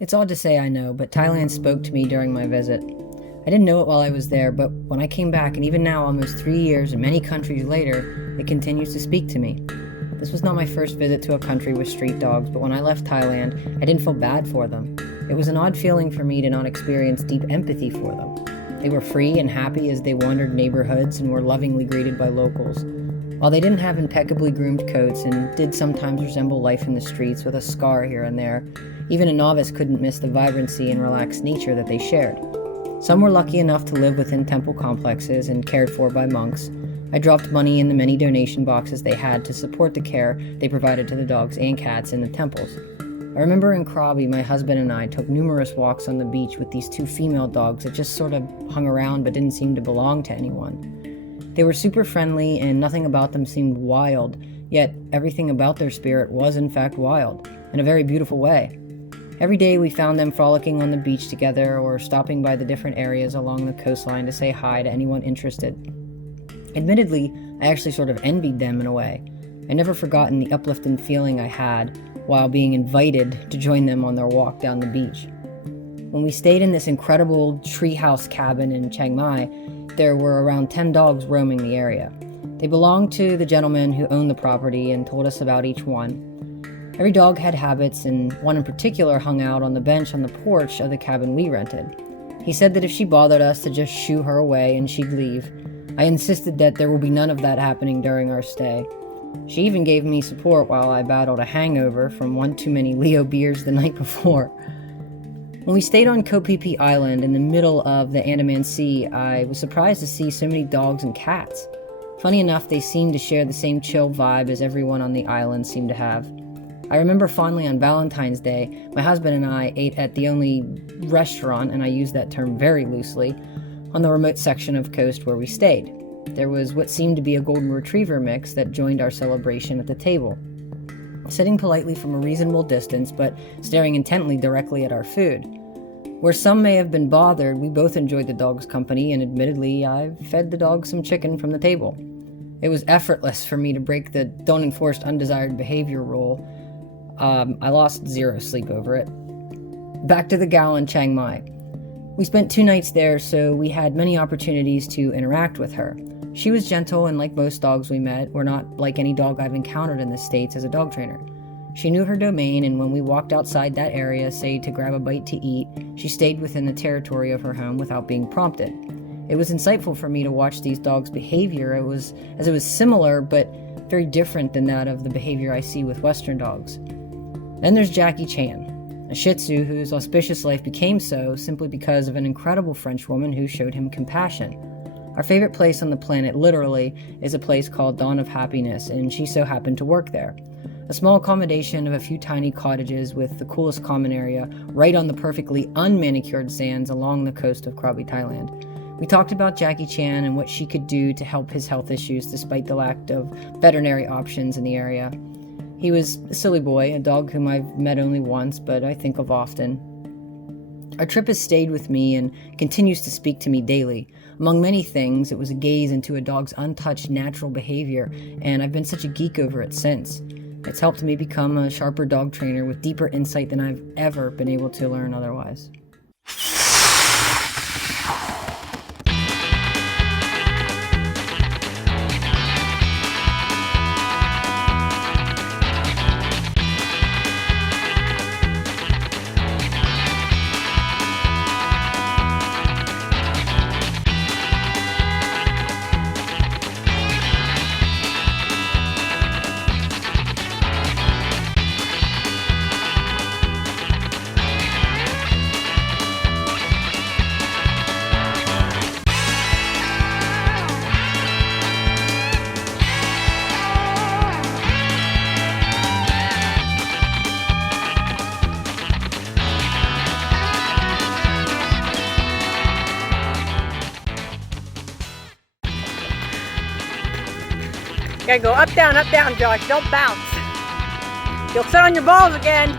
It's odd to say, I know, but Thailand spoke to me during my visit. I didn't know it while I was there, but when I came back, and even now, almost 3 years and many countries later, it continues to speak to me. This was not my first visit to a country with street dogs, but when I left Thailand, I didn't feel bad for them. It was an odd feeling for me to not experience deep empathy for them. They were free and happy as they wandered neighborhoods and were lovingly greeted by locals. While they didn't have impeccably groomed coats and did sometimes resemble life in the streets with a scar here and there, even a novice couldn't miss the vibrancy and relaxed nature that they shared. Some were lucky enough to live within temple complexes and cared for by monks. I dropped money in the many donation boxes they had to support the care they provided to the dogs and cats in the temples. I remember in Krabi, my husband and I took numerous walks on the beach with these 2 female dogs that just sort of hung around but didn't seem to belong to anyone. They were super friendly and nothing about them seemed wild, yet everything about their spirit was in fact wild, in a very beautiful way. Every day we found them frolicking on the beach together or stopping by the different areas along the coastline to say hi to anyone interested. Admittedly, I actually sort of envied them in a way. I never forgotten the uplifting feeling I had while being invited to join them on their walk down the beach. When we stayed in this incredible treehouse cabin in Chiang Mai, there were around 10 dogs roaming the area. They belonged to the gentleman who owned the property and told us about each one. Every dog had habits, and one in particular hung out on the bench on the porch of the cabin we rented. He said that if she bothered us to just shoo her away and she'd leave. I insisted that there will be none of that happening during our stay. She even gave me support while I battled a hangover from one too many Leo beers the night before. When we stayed on Koh Phi Phi Island in the middle of the Andaman Sea, I was surprised to see so many dogs and cats. Funny enough, they seemed to share the same chill vibe as everyone on the island seemed to have. I remember fondly on Valentine's Day, my husband and I ate at the only restaurant, and I use that term very loosely, on the remote section of coast where we stayed. There was what seemed to be a golden retriever mix that joined our celebration at the table. Sitting politely from a reasonable distance, but staring intently directly at our food. Where some may have been bothered, we both enjoyed the dog's company, and admittedly, I fed the dog some chicken from the table. It was effortless for me to break the don't enforce undesired behavior rule. I lost 0 sleep over it. Back to the gal in Chiang Mai. We spent 2 nights there, so we had many opportunities to interact with her. She was gentle, and like most dogs we met, were not like any dog I've encountered in the States as a dog trainer. She knew her domain, and when we walked outside that area, say to grab a bite to eat, she stayed within the territory of her home without being prompted. It was insightful for me to watch these dogs' behavior. It was similar, but very different than that of the behavior I see with Western dogs. Then there's Jackie Chan, a Shih Tzu whose auspicious life became so simply because of an incredible French woman who showed him compassion. Our favorite place on the planet, literally, is a place called Dawn of Happiness, and she so happened to work there. A small accommodation of a few tiny cottages with the coolest common area right on the perfectly unmanicured sands along the coast of Krabi, Thailand. We talked about Jackie Chan and what she could do to help his health issues despite the lack of veterinary options in the area. He was a silly boy, a dog whom I've met only once, but I think of often. Our trip has stayed with me and continues to speak to me daily. Among many things, it was a gaze into a dog's untouched natural behavior, and I've been such a geek over it since. It's helped me become a sharper dog trainer with deeper insight than I've ever been able to learn otherwise. You gotta go up, down, Josh. Don't bounce. You'll sit on your balls again.